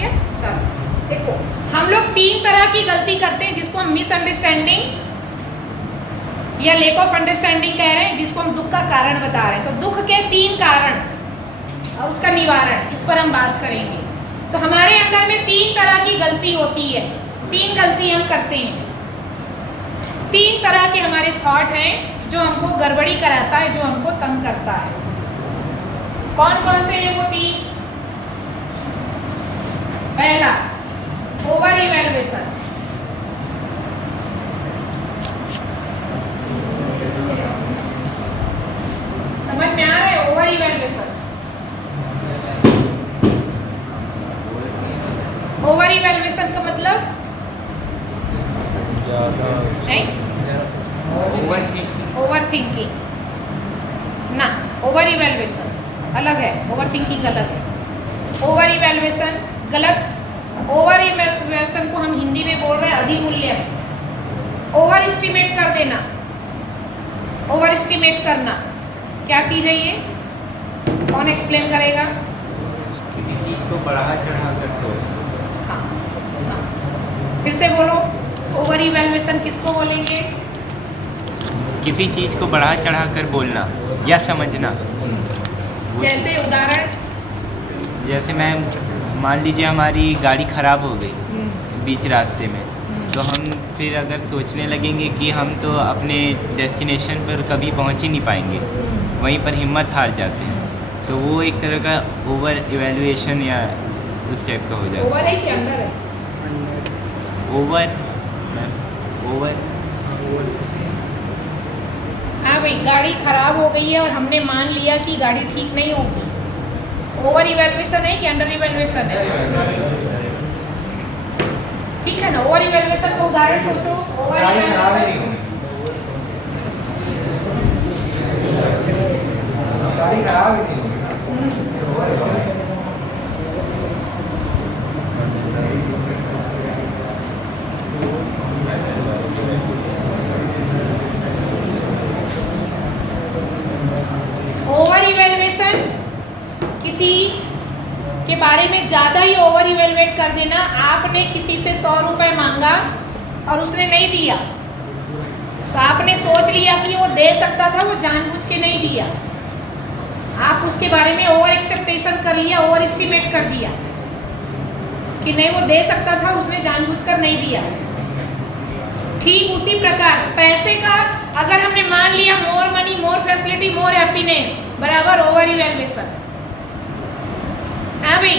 गया? चलो देखो, हम लोग 3 तरह की गलती करते हैं, जिसको हम मिसअंडरस्टैंडिंग या लेक ऑफ अंडरस्टैंडिंग कह रहे हैं, जिसको हम दुख का कारण बता रहे हैं। तो दुख के 3 कारण और उसका निवारण, इस पर हम बात करेंगे। तो हमारे अंदर में 3 तरह की गलती होती है, 3 गलती हम करते हैं। 3 तरह के हमारे थॉट हैं जो हमको गड़बड़ी कराता है, जो हमको तंग करता है। कौन कौन से हैं वो 3? पहला, ओवर इवैल्यूएशन। समझ में आ रहा है? Over evaluation. ओवर इवैल्यूएशन का मतलब ओवर थिंकिंग ना, ओवर इवैल्यूएशन अलग है, ओवर थिंकिंग अलग है। ओवर इवैल्यूएशन गलत। ओवर इवैल्यूएशन को हम हिंदी में बोल रहे हैं अधिमूल्यन। ओवर एस्टिमेट कर देना, ओवर एस्टिमेट करना क्या चीज़ है ये? कौन एक्सप्लेन करेगा? किसी चीज़ को बढ़ा चढ़ा कर तो। हाँ, फिर से बोलो, ओवर इवैल्यूएशन किसको बोलेंगे? किसी चीज़ को बढ़ा चढ़ा कर बोलना या समझना। जैसे उदाहरण? जैसे मैम मान लीजिए हमारी गाड़ी ख़राब हो गई बीच रास्ते में, तो हम फिर अगर सोचने लगेंगे कि हम तो अपने डेस्टिनेशन पर कभी पहुंच ही नहीं पाएंगे, वहीं पर हिम्मत हार जाते हैं। तो वो एक तरह का ओवर इवैल्यूएशन या उस टाइप का हो जाता ओवर है कि अंडर है? है। ओवर ओवर हाँ भाई, गाड़ी खराब हो गई है और हमने मान लिया कि गाड़ी ठीक नहीं होगी। ओवर इवैल्यूएशन है कि अंडर इवैल्यूएशन है? ठीक है ना? ओवर इवैल्यूएशन का उदाहरण सोचो। ओवर इवैल्यूएशन गाड़ी खराब ही नहीं होगी। ओवर इवैल्यूएशन किसी के बारे में ज़्यादा ही ओवर इवैल्यूएट कर देना। आपने किसी से 100 रुपये मांगा और उसने नहीं दिया, तो आपने सोच लिया कि वो दे सकता था, वो जानबूझ के नहीं दिया। आप उसके बारे में ओवर एक्सेप्टेशन कर लिया, ओवर एस्टिमेट कर दिया कि नहीं वो दे सकता था, उसने जानबूझकर नहीं दिया। ठीक उसी प्रकार पैसे का अगर हमने मान लिया मोर मनी मोर फैसिलिटी मोर हैप्पीनेस बराबर ओवर इवैल्यूएशन। हाँ भाई,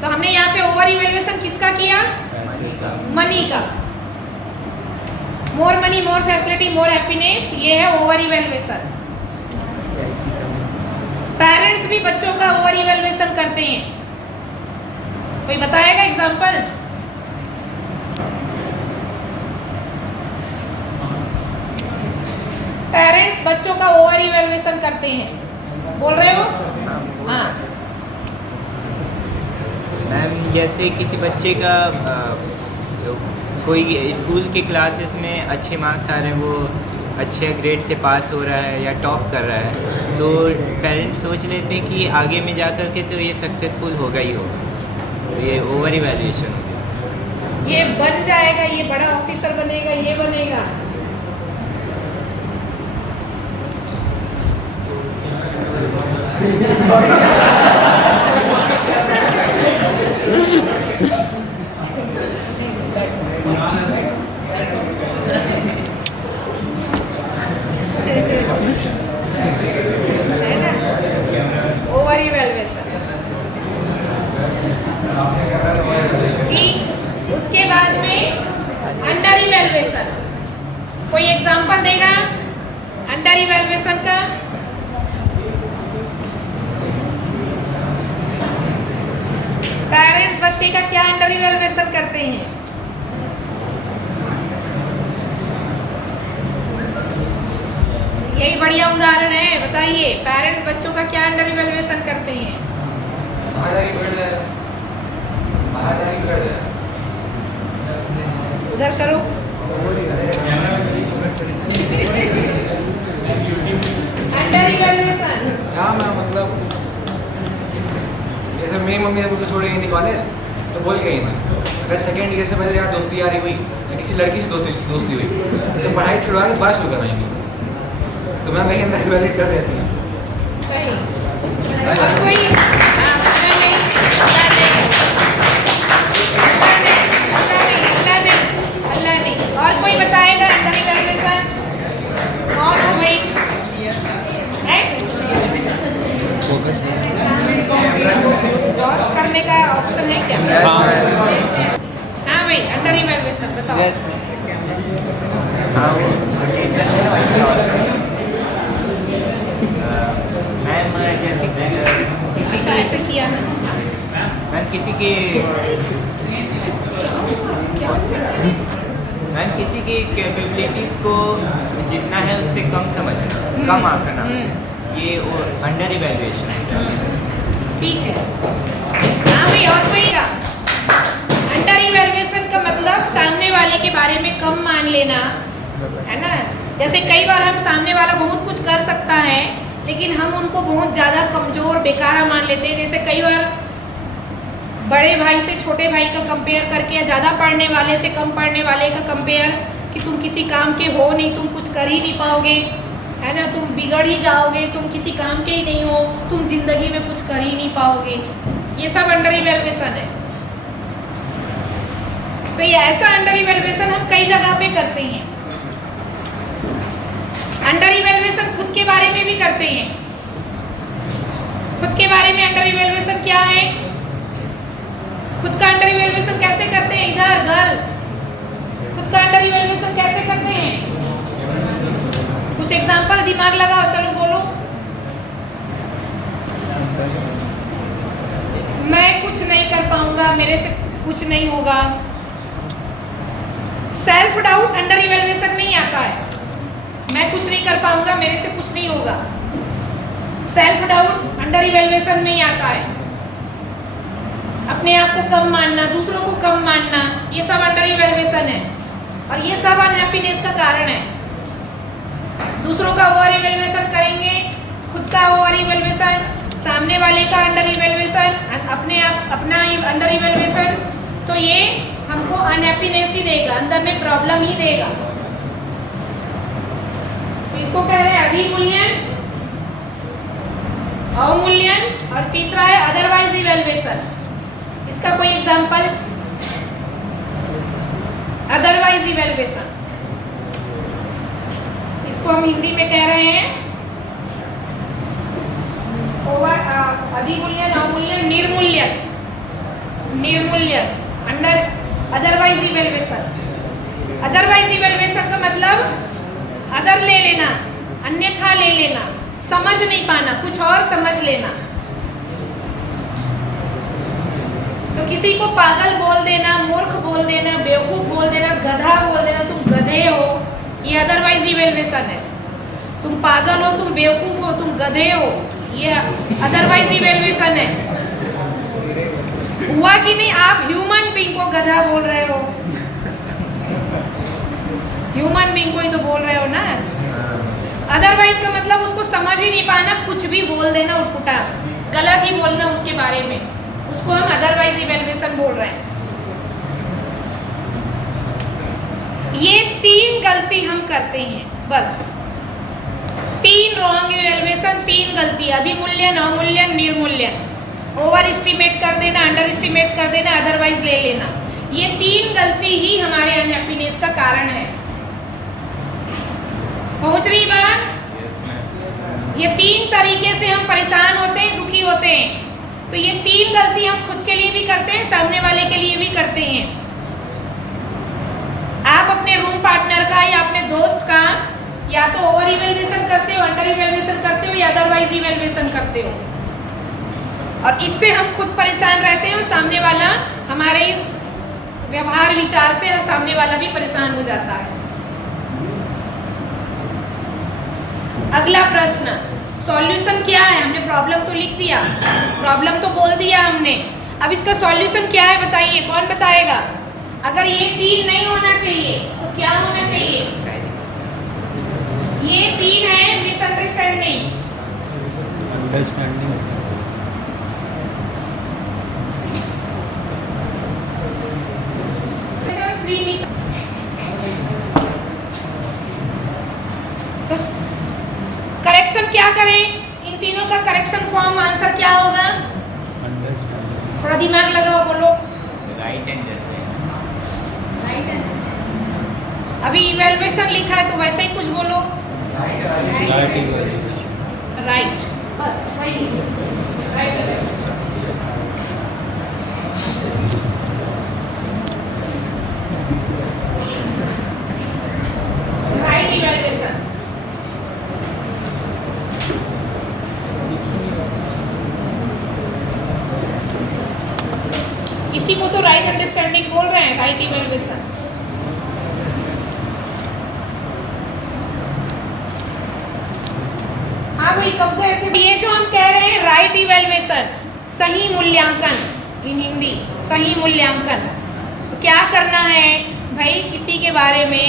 तो हमने यहाँ पे ओवर इवैल्यूएशन किसका किया? मनी का। मोर मनी मोर फैसिलिटी मोर हैप्पीनेस, ये है ओवर इवैल्यूएशन। पेरेंट्स भी बच्चों का ओवर इवैल्यूएशन करते हैं। कोई बताएगा एग्जांपल? पेरेंट्स बच्चों का ओवर इवैल्यूएशन करते हैं, बोल रहे हो? हाँ मैम, जैसे किसी बच्चे का कोई स्कूल के क्लासेस में अच्छे मार्क्स आ रहे हैं, वो अच्छे ग्रेड से पास हो रहा है या टॉप कर रहा है, तो पेरेंट्स सोच लेते हैं कि आगे में जा कर के तो ये सक्सेसफुल होगा ही होगा। तो ये ओवर इवैल्यूएशन हो गया। ये बन जाएगा, ये बड़ा ऑफिसर बनेगा, ये बनेगा। Over evaluation. उसके बाद में अंडर इवैल्यूएशन। कोई एग्जांपल देगा अंडर इवैल्यूएशन का? पेरेंट्स बच्चे का क्या अंडर इवैल्यूएशन करते हैं? यही बढ़िया उदाहरण है, बताइए। पेरेंट्स बच्चों का क्या अंडर इवैल्यूएशन करते हैं? उधर करो। Under evaluation. हाँ मैम, मतलब जैसे मेरी मम्मी तो छोड़ेगी नहीं कॉलेज, तो बोल के आई थी अगर सेकेंड ईयर से पहले यहाँ दोस्ती यारी हुई या किसी लड़की से दोस्ती हुई तो पढ़ाई छुड़वा के बात शुरू करवाएंगे तो मैम कहीं अंदर इवैल्यूएट कर देती हैं। सही। और कोई हाँ, अल्लाह नहीं। और कोई बताएगा अंडर इवैल्यूएशन? और हो भाई पॉज करने का ऑप्शन है क्या? हाँ भाई अंडर इवैल्यूएशन बताओ। मैम जैसे अच्छा ऐसे किया ना मैम किसी की कैपेबिलिटीज़ को जितना है उससे कम समझना, कम आंकना, ये अंडर इवैल्यूएशन है। ठीक है। हाँ भाई और कोई अंडर इवैल्यूएशन का मतलब सामने वाले के बारे में कम मान लेना है ना। जैसे कई बार हम सामने वाला बहुत कुछ कर सकता है लेकिन हम उनको बहुत ज़्यादा कमज़ोर बेकारा मान लेते हैं। जैसे कई बार बड़े भाई से छोटे भाई का कंपेयर करके या ज़्यादा पढ़ने वाले से कम पढ़ने वाले का कंपेयर कि तुम किसी काम के हो नहीं, तुम कुछ कर ही नहीं पाओगे, है ना, तुम बिगड़ ही जाओगे, तुम किसी काम के ही नहीं हो, तुम जिंदगी में कुछ कर ही नहीं पाओगे। ये सब अंडर इवैल्यूएशन है। तो ये ऐसा अंडर इवैल्यूएशन हम कई जगह पे करते हैं। अंडर इवैल्यूएशन खुद के बारे में भी करते हैं। खुद के बारे में अंडर इवैल्यूएशन क्या है? खुद का अंडर इवैल्यूएशन कैसे करते हैं? इधर गर्ल्स खुद का अंडर इवैल्यूएशन कैसे करते हैं? कुछ एग्जांपल दिमाग लगाओ, चलो बोलो। मैं कुछ नहीं कर पाऊंगा, मेरे से कुछ नहीं होगा। सेल्फ डाउट अंडर इवैल्यूएशन में ही आता है। मैं कुछ नहीं कर पाऊंगा, मेरे से कुछ नहीं होगा। सेल्फ डाउट अंडर इवैल्यूएशन में ही आता है। अपने आप को कम मानना, दूसरों को कम मानना, ये सब अंडर इवैल्यूएशन है। और ये सब अनहैप्पीनेस का कारण है। दूसरों का ओवर इवैल्यूएशन करेंगे, खुद का ओवर इवैल्यूएशन, सामने वाले का अंडर इवैल्यूएशन, अपने आप अपना अंडर इवैल्यूएशन, तो ये हमको अनहैप्पीनेस ही देगा, अंदर में प्रॉब्लम ही देगा। तो इसको कह रहे हैं अधिमूल्यन, अवमूल्यन, और तीसरा है अदरवाइज इवैल्यूएशन। इसका कोई एग्जांपल? अदरवाइज इवैल्यूएशन, इसको हम हिंदी में कह रहे हैं अधिमूल्यन, अवमूल्यन, निर्मूल्यन। निर्मूल्यन under otherwise evaluation. Otherwise evaluation का मतलब अदर ले लेना, अन्यथा ले लेना, समझ नहीं पाना, कुछ और समझ लेना। तो किसी को पागल बोल देना, मूर्ख बोल देना, बेवकूफ बोल देना, गधा बोल देना, तुम गधे हो, ये अदरवाइज इवैल्यूएशन है। तुम पागल हो, तुम बेवकूफ हो, तुम गधे हो, ये अदरवाइज इवैल्यूएशन है। हुआ कि नहीं? आप ह्यूमन बीइंग को गधा बोल रहे हो, ह्यूमन बीइंग को ही तो बोल रहे हो ना। अदरवाइज का मतलब उसको समझ ही नहीं पाना, कुछ भी बोल देना, उठपुटा गलत ही बोलना उसके बारे में, उसको हम अदरवाइज इवैल्यूएशन बोल रहे हैं। ये 3 गलती हम करते हैं, बस 3 रॉन्ग इवैल्यूएशन, 3 गलती, अधिमूल्यन, अवमूल्यन, निर्मूल्यन। ओवर एस्टिमेट कर देना, अंडर एस्टिमेट कर देना, अदरवाइज ले लेना। ये 3 गलती ही हमारे अनहैप्पीनेस का कारण है। पहुंच रही बात? ये 3 तरीके से हम परेशान होते हैं, दुखी होते हैं। तो ये 3 गलती हम खुद के लिए भी करते हैं, सामने वाले के लिए भी करते हैं। आप अपने रूम पार्टनर का या अपने दोस्त का या तो ओवर इवैल्यूएशन करते हो, अंडर इवैल्यूएशन करते हो, या अदरवाइज इवैल्यूएशन करते हो। और इससे हम खुद परेशान रहते हैं और सामने वाला हमारे इस व्यवहार विचार से सामने वाला भी परेशान हो जाता है। अगला प्रश्न, सॉल्यूशन क्या है? हमने प्रॉब्लम तो लिख दिया, प्रॉब्लम तो बोल दिया हमने, अब इसका सॉल्यूशन क्या है बताइए, कौन बताएगा? अगर ये 3 नहीं होना चाहिए तो क्या होना चाहिए? ये 3 है मिसअंडरस्टैंडिंग। करें, इन तीनों का करेक्शन फॉर्म आंसर क्या होगा? थोड़ा दिमाग लगाओ, बोलो। Right understanding. राइट है। अभी इवैल्यूएशन लिखा है तो वैसे ही कुछ बोलो। राइट, बस वही। Right evaluation. इसी को तो राइट अंडरस्टैंडिंग बोल रहे हैं, राइट इवैल्यूएशन। हाँ भाई, कब गए थे? ये जो हम कह रहे हैं राइट इवैल्यूएशन, सही मूल्यांकन, इन हिंदी सही मूल्यांकन। तो क्या करना है भाई, किसी के बारे में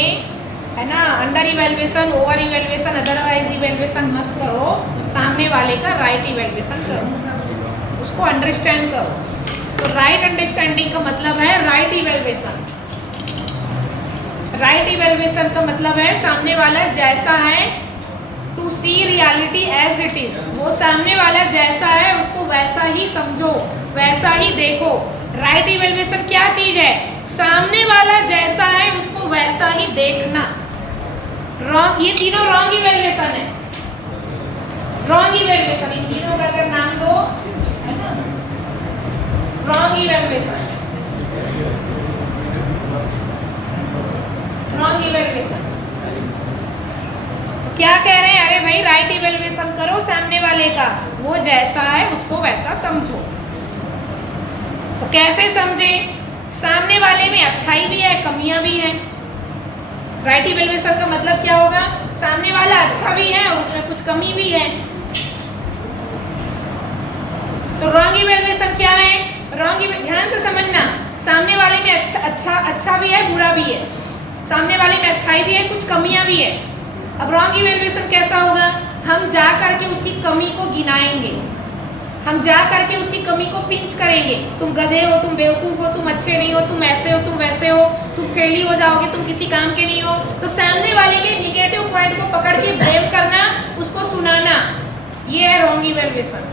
है ना under evaluation, over evaluation, otherwise evaluation मत करो, सामने वाले का राइट इवैल्यूएशन करो, उसको अंडरस्टैंड करो। तो राइट अंडरस्टैंडिंग का मतलब है राइट इवैल्यूएशन। राइट इवैल्यूएशन का मतलब है सामने वाला जैसा है, to see reality as it is, वो सामने वाला जैसा है उसको वैसा ही समझो, वैसा ही देखो। राइट इवैल्यूएशन क्या चीज है? सामने वाला जैसा है उसको वैसा ही देखना। रॉन्ग, ये तीनों रॉन्ग इवैल्यूएशन है। रॉन्ग इवैल्यूएशन, इन तीनों का अगर नाम दो, है ना, रॉन्ग इवैल्यूएशन। Wrong evaluation. तो क्या कह रहे हैं? अरे भाई राइट इवैल्यूएशन करो सामने वाले का, वो जैसा है उसको वैसा समझो। तो कैसे समझे? सामने वाले में अच्छाई भी है, कमियां भी है। राइट इवैल्यूएशन का मतलब क्या होगा? सामने वाला अच्छा भी है और उसमें कुछ कमी भी है। तो रॉन्ग इवैल्यूएशन क्या है? रॉन्ग, ध्यान से समझना, सामने वाले में अच्छा भी है, बुरा भी है। सामने वाले में अच्छाई भी है, कुछ कमियां भी है। अब रॉन्ग इवैल्यूएशन कैसा होगा? हम जा करके उसकी कमी को गिनाएंगे, हम जा करके उसकी कमी को पिंच करेंगे। तुम गधे हो, तुम बेवकूफ़ हो, तुम अच्छे नहीं हो, तुम ऐसे हो, तुम वैसे हो, तुम फेल ही हो जाओगे, तुम किसी काम के नहीं हो। तो सामने वाले के निगेटिव पॉइंट को पकड़ के ब्लेम करना, उसको सुनाना, ये है रॉन्ग इवैल्यूएशन।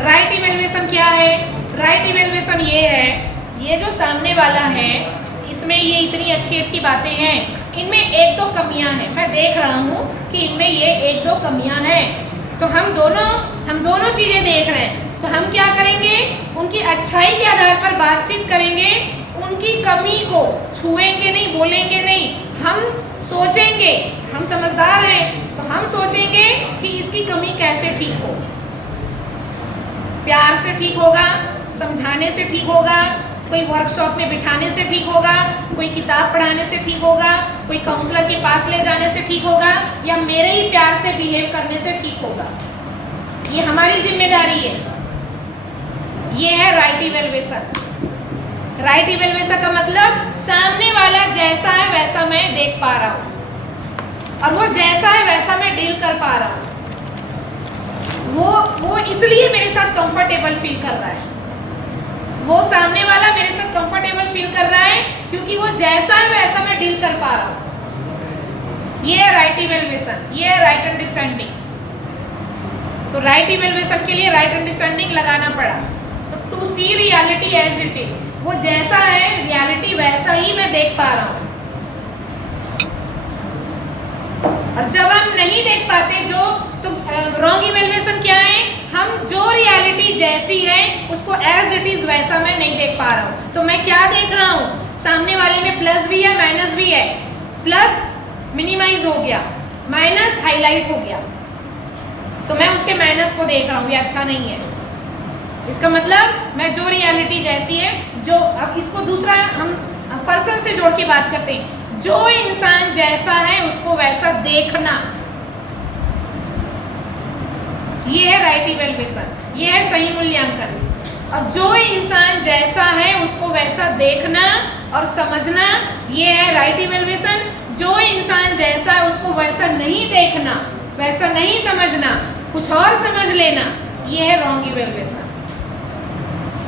राइट इवैल्यूएशन क्या है? राइट इवैल्यूएशन ये है, ये जो सामने वाला है इसमें ये इतनी अच्छी अच्छी बातें हैं, इनमें एक दो कमियां हैं, मैं देख रहा हूँ कि इनमें ये एक दो कमियां हैं। तो हम दोनों चीज़ें देख रहे हैं, तो हम क्या करेंगे? उनकी अच्छाई के आधार पर बातचीत करेंगे, उनकी कमी को छुएंगे नहीं, बोलेंगे नहीं। हम सोचेंगे, हम समझदार हैं, तो हम सोचेंगे कि इसकी कमी कैसे ठीक हो। प्यार से ठीक होगा, समझाने से ठीक होगा, कोई वर्कशॉप में बिठाने से ठीक होगा, कोई किताब पढ़ाने से ठीक होगा, कोई काउंसलर के पास ले जाने से ठीक होगा, या मेरे ही प्यार से बिहेव करने से ठीक होगा। ये हमारी जिम्मेदारी है। ये है राइट इवैल्यूएशन। राइट इवैल्यूएशन का मतलब सामने वाला जैसा है वैसा मैं देख पा रहा हूँ, और वो जैसा है वैसा मैं डील कर पा रहा हूँ। वो इसलिए मेरे साथ कंफर्टेबल फील कर रहा है, वो सामने वाला मेरे साथ कंफर्टेबल फील कर रहा है क्योंकि वो जैसा है वैसा मैं डील कर पा रहा हूँ। ये है राइट इवैल्यूएशन, ये है राइट अंडरस्टैंडिंग। तो राइट इवैल्यूएशन के लिए राइट अंडरस्टैंडिंग लगाना पड़ा। तो to see reality as it is, वो जैसा है रियलिटी वैसा ही मैं देख पा रहा हूँ। और जब हम नहीं देख पाते तो रॉन्ग इवैल्यूएशन क्या है? हम जो रियलिटी जैसी है उसको एज इट इज वैसा मैं नहीं देख पा रहा हूँ। तो मैं क्या देख रहा हूँ? सामने वाले में प्लस भी है, माइनस भी है। प्लस मिनिमाइज हो गया, माइनस हाईलाइट हो गया, तो मैं उसके माइनस को देख रहा हूँ, ये अच्छा नहीं है। इसका मतलब मैं जो रियलिटी जैसी है, जो अब इसको दूसरा हम पर्सन से जोड़ के बात करते हैं, जो इंसान जैसा है उसको वैसा देखना, ये है राइट इवैल्यूएशन, ये है सही मूल्यांकन। और जो इंसान जैसा है उसको वैसा देखना और समझना, ये है राइट इवैल्यूएशन। जो इंसान जैसा है उसको वैसा नहीं देखना, वैसा नहीं समझना, कुछ और समझ लेना, ये है रॉन्ग इवैल्यूएशन।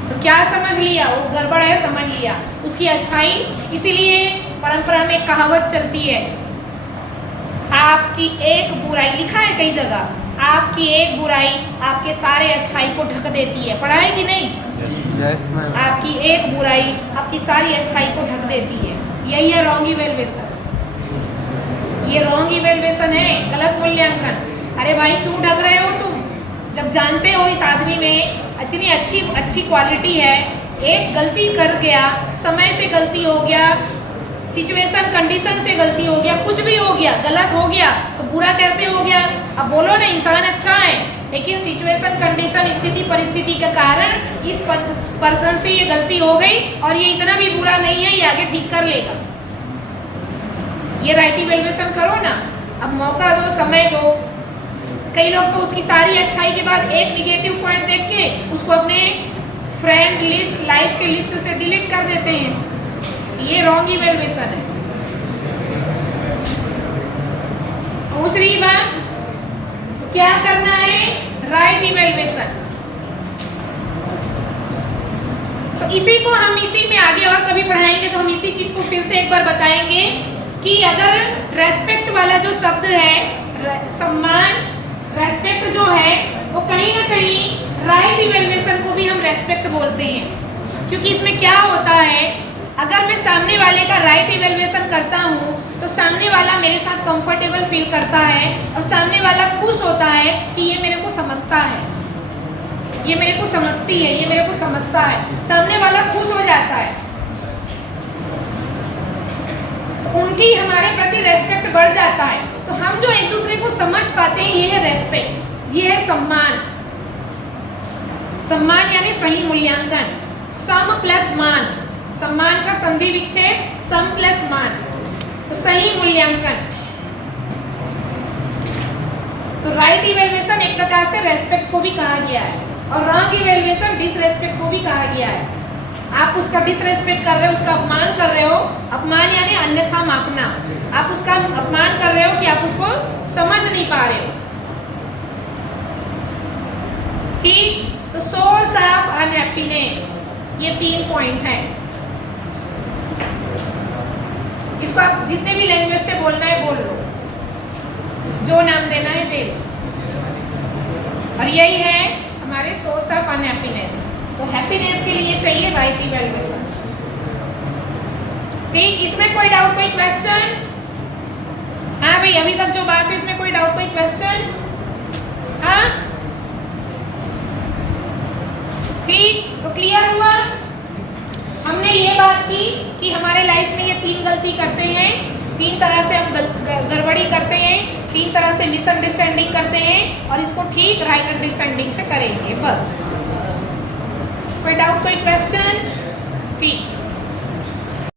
तो क्या समझ लिया? वो गड़बड़ है, समझ लिया उसकी अच्छाई। इसीलिए परंपरा में कहावत चलती है, आपकी एक बुराई, लिखा है कई जगह, आपकी एक बुराई आपके सारे अच्छाई को ढक देती है। पढ़ा है कि नहीं? आपकी एक बुराई आपकी सारी अच्छाई को ढक देती है। यही है रॉन्ग इवैल्यूएशन। ये रॉन्ग इवैल्यूएशन है, गलत मूल्यांकन। अरे भाई क्यों ढक रहे हो तुम, जब जानते हो इस आदमी में इतनी अच्छी क्वालिटी है, एक गलती कर गया, समय से गलती हो गया, सिचुएशन कंडीशन से गलती हो गया, कुछ भी हो गया, गलत हो गया, तो बुरा कैसे हो गया? अब बोलो ना, इंसान अच्छा है, लेकिन सिचुएशन कंडीशन स्थिति परिस्थिति के कारण इस पर्सन से ये गलती हो गई और ये इतना भी बुरा नहीं है, ये आगे ठीक कर लेगा। ये राइट इवैल्यूएशन करो ना, अब मौका दो, समय दो। कई लोग तो उसकी सारी अच्छाई के बाद एक निगेटिव पॉइंट देख के उसको अपने फ्रेंड लिस्ट, लाइफ के लिस्ट से डिलीट कर देते हैं। ये रॉन्ग इवैल्यूएशन है। पूछ रही बात, तो क्या करना है? Right evaluation. तो इसी को हम इसी में आगे और कभी पढ़ाएंगे, तो हम इसी चीज को फिर से एक बार बताएंगे कि अगर रेस्पेक्ट वाला जो शब्द है, सम्मान, रेस्पेक्ट जो है, वो कहीं ना कहीं राइट इवैल्यूएशन को भी हम रेस्पेक्ट बोलते हैं। क्योंकि इसमें क्या होता है, अगर मैं सामने वाले का राइट इवैल्यूएशन करता हूँ तो सामने वाला मेरे साथ कंफर्टेबल फील करता है और सामने वाला खुश होता है कि ये मेरे को समझता है, ये मेरे को समझती है, ये मेरे को समझता है, सामने वाला खुश हो जाता है। तो उनकी हमारे प्रति रेस्पेक्ट बढ़ जाता है। तो हम जो एक दूसरे को समझ पाते हैं, ये है रेस्पेक्ट, ये है सम्मान। सम्मान यानी सही मूल्यांकन, सम प्लस मान, सम्मान का संधि विच्छेद सम प्लस मान, तो सही मूल्यांकन। तो राइट इवैल्यूएशन एक प्रकार से रेस्पेक्ट को भी कहा गया है और रॉन्ग इवैल्यूएशन डिसरेस्पेक्ट को भी कहा गया है। आप उसका डिसरेस्पेक्ट कर रहे हो, उसका अपमान कर रहे हो, अपमान यानी अन्यथा मापना, आप उसका अपमान कर रहे हो कि आप उसको समझ नहीं पा रहे हो। ठीक, तो सोर्स ऑफ अनहैप्पीनेस, ये 3 पॉइंट हैं। इसको आप जितने भी लैंग्वेज से बोलना है बोल लो, जो नाम देना है दे लो। और यही है हमारे सोर्स ऑफ अनहैप्पीनेस। तो हैप्पीनेस के लिए चाहिए राइट इवैल्यूएशन। ठीक, इसमें कोई डाउट, कोई क्वेश्चन? हाँ भाई, अभी तक जो बात है इसमें कोई डाउट, कोई क्वेश्चन? हाँ ठीक, तो क्लियर हुआ। हमने ये बात की कि हमारे लाइफ में ये 3 गलती करते हैं, 3 तरह से हम गड़बड़ी करते हैं, 3 तरह से मिसअंडरस्टैंडिंग करते हैं और इसको ठीक राइट अंडरस्टैंडिंग से करेंगे। बस, कोई डाउट, कोई क्वेश्चन? ठीक।